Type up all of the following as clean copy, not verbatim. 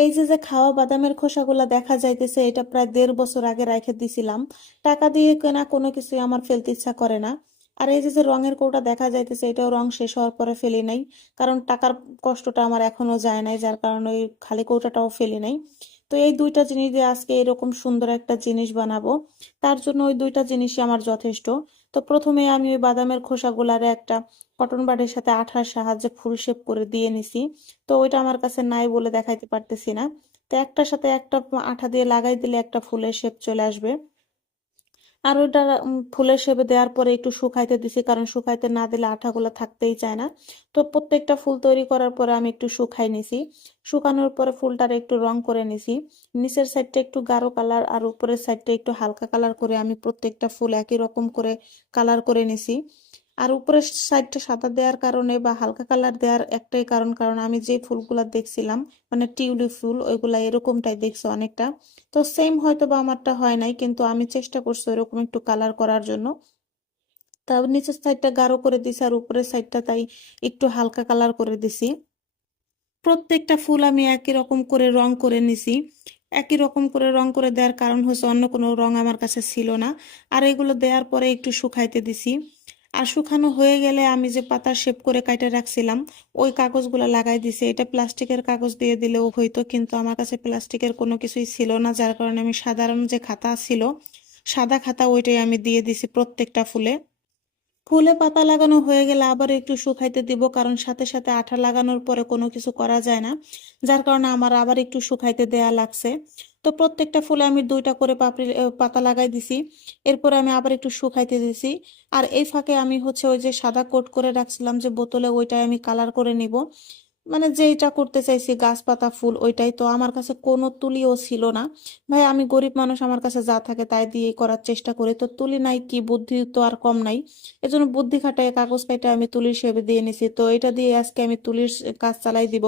এই যে যে খাওয়া বাদামের খোসাগুলা দেখা যাইতেছে, এটা প্রায় 1.5 বছর আগে রাখে দিছিলাম। টাকা দিয়ে কেনা কোনো কিছু আমার ফেলতে ইচ্ছা করে না। আর এই যে যে রঙের কৌটা দেখা যাইতেছে, এটাও রং শেষ হওয়ার পরে ফেলি নাই, কারণ টাকার কষ্টটা আমার এখনো যায় নাই, যার কারণে ওই খালি কৌটাটাও ফেলি নাই। তো এই দুইটা জিনিস দিয়ে আজকে এরকম সুন্দর একটা জিনিস বানাবো, তার জন্য ওই দুইটা জিনিসই আমার যথেষ্ট। তো প্রথমে আমি ওই বাদামের খোসাগুলারে একটা কটন বাডের সাথে আঠার সাহায্যে ফুল শেপ করে দিয়ে নিছি। তো ওইটা আমার কাছে নাই বলে দেখাইতে পারতেছি না। তো একটার সাথে একটা আঠা দিয়ে লাগাই দিলে একটা ফুলের শেপ চলে আসবে। আর ওইটা ফুলের শেপে দেওয়ার পরে একটু শুকাইতে দিছি, কারণ শুকাইতে না দিলে আঠাগুলো থাকতেই চায় না। তো প্রত্যেকটা ফুল তৈরি করার পরে আমি একটু শুকাই নিছি। শুকানোর পরে ফুলটার একটু রং করে নিছি। নিচের সাইডটা একটু গাঢ় কালার আর উপরের সাইডটা একটু হালকা কালার করে আমি প্রত্যেকটা ফুল একই রকম করে কালার করে নিছি। আর উপরের সাইডটা সাদা দেওয়ার কারণে বা হালকা কালার দেওয়ার একটাই কারণ, কারণ আমি যে ফুলগুলা দেখছিলাম, মানে টিউলিপ ফুল, ওইগুলা এরকমটাই দেখছো অনেকটা। তো সেম হয়তো বা আমারটা হয় নাই, কিন্তু আমি চেষ্টা করছি এরকম একটু কালার করার জন্য। তার নিচের সাইডটা গাঢ় করে দিছি আর উপরের সাইডটা তাই একটু হালকা কালার করে দিছি। প্রত্যেকটা ফুল আমি একই রকম করে রং করে নিছি। একই রকম করে রং করে দেওয়ার কারণ হচ্ছে অন্য কোনো রং আমার কাছে ছিল না। আর এগুলো দেওয়ার পরে একটু শুকাইতে দিছি। আর শুকানো হয়ে গেলে আমি যে পাতার শেপ করে কাইটে রাখছিলাম, ওই কাগজগুলো লাগাই দিছি। এটা প্লাস্টিকের কাগজ দিয়ে দিলেও হইতো, কিন্তু আমার কাছে প্লাস্টিকের কোনো কিছুই ছিল না, যার কারণে আমি সাধারণ যে খাতা ছিল, সাদা খাতা, ওইটাই আমি দিয়ে দিছি প্রত্যেকটা ফুলে। ফুলে পাতা লাগানো হয়ে গেলে আবার একটু শুকাইতে দিব, কারণ সাথে সাথে আঠা লাগানোর পরে কোনো কিছু করা যায় না, যার কারণে আমার আবার একটু শুকাইতে দেয়া লাগছে। তো প্রত্যেকটা ফুলে আমি 2টা করে পাতা লাগাই দিছি। এরপরে আমি আবার একটু শুকাইতে দিছি। আর এই ফাঁকে আমি হচ্ছে ওই যে সাদা কোট করে রাখছিলাম যে বোতলে, ওইটাই আমি কালার করে নিব। মানে যেটা করতে চাইছি গাছপাতা ফুল, ওইটাই। তো আমার কাছে কোনো তুলিও ছিল না। ভাই আমি গরিব মানুষ, আমার কাছে যা থাকে তাই দিয়ে করার চেষ্টা করি। তো তুলি নাই কি, বুদ্ধি তো আর কম নাই। এজন্য বুদ্ধি খাটায় কাগজ কাইটা আমি তুলির শেপে দিয়ে নিছি। তো এটা দিয়ে আজকে আমি তুলির কাজ চালাই দিব।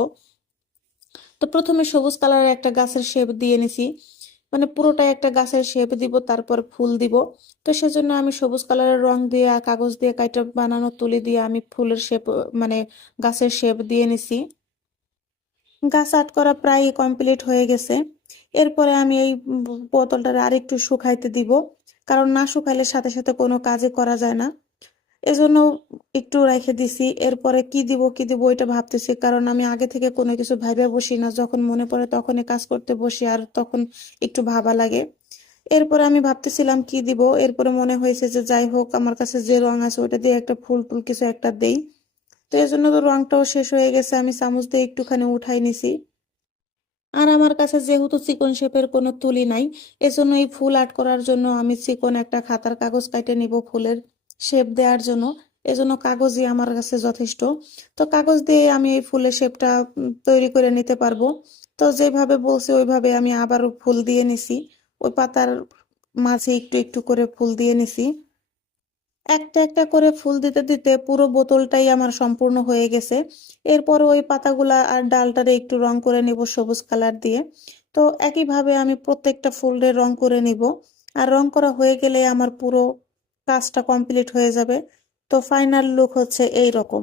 তো প্রথমে সবুজ কালারের একটা গাছের শেপ দিয়ে নিছি, মানে পুরোটাই একটা গাছের শেপ দিব, তারপর ফুল দিব। তো সেজন্য আমি সবুজ কালারের রং দিয়ে আর কাগজ দিয়ে কাইটা বানানো তুলি দিয়ে আমি ফুলের শেপ, মানে গাছের শেপ দিয়ে নিছি। গাছ আর্ট করা প্রায় কমপ্লিট হয়ে গেছে। এরপরে আমি এই বোতলটা আরেকটু শুকাইতে দিব, কারণ না শুকাইলে সাথে সাথে কোনো কাজে করা যায় না। এজন্য একটু রেখে দিছি। এরপরে কি দিব কি দিব ওইটা ভাবতেছি, কারণ আমি আগে থেকে কোনো কিছু ভাইবা বসি না, যখন মনে পড়ে তখনই কাজ করতে বসি, আর তখন একটু ভাবা লাগে। এরপরে আমি ভাবতেছিলাম কি দিব, এরপরে মনে হয়েছে যে যাই হোক, আমার কাছে যে রং আছে ওটা দিয়ে একটা ফুল টুল কিছু একটা দেই। তো এই জন্য তো রংটাও শেষ হয়ে গেছে, আমি চামচ দিয়ে একটুখানি উঠাই নিছি। আর আমার কাছে যেহেতু চিকন শেপের কোনো তুলি নাই, এজন্য এই ফুল আর্ট করার জন্য আমি চিকন একটা খাতার কাগজ কাটে নিব ফুলের শেপ দেওয়ার জন্য। এজন্য কাগজই আমার কাছে যথেষ্ট। তো কাগজ দিয়ে আমি এই ফুলের শেপটা তৈরি করে নিতে পারবো। তো যেভাবে বলছি ওইভাবে আমি আবারও ফুল দিয়ে নিছি। ওই পাতার মাঝে একটু একটু করে ফুল দিয়ে নিছি। একটা একটা করে ফুল দিতে দিতে পুরো বোতলটাই আমার সম্পূর্ণ হয়ে গেছে। এরপর ওই পাতাগুলা আর ডালটারে একটু রং করে নিব সবুজ কালার দিয়ে। তো একইভাবে আমি প্রত্যেকটা ফুলের রং করে নিব। আর রং করা হয়ে গেলে আমার পুরো কাজটা কমপ্লিট হয়ে যাবে। তো ফাইনাল লুক হচ্ছে এই রকম।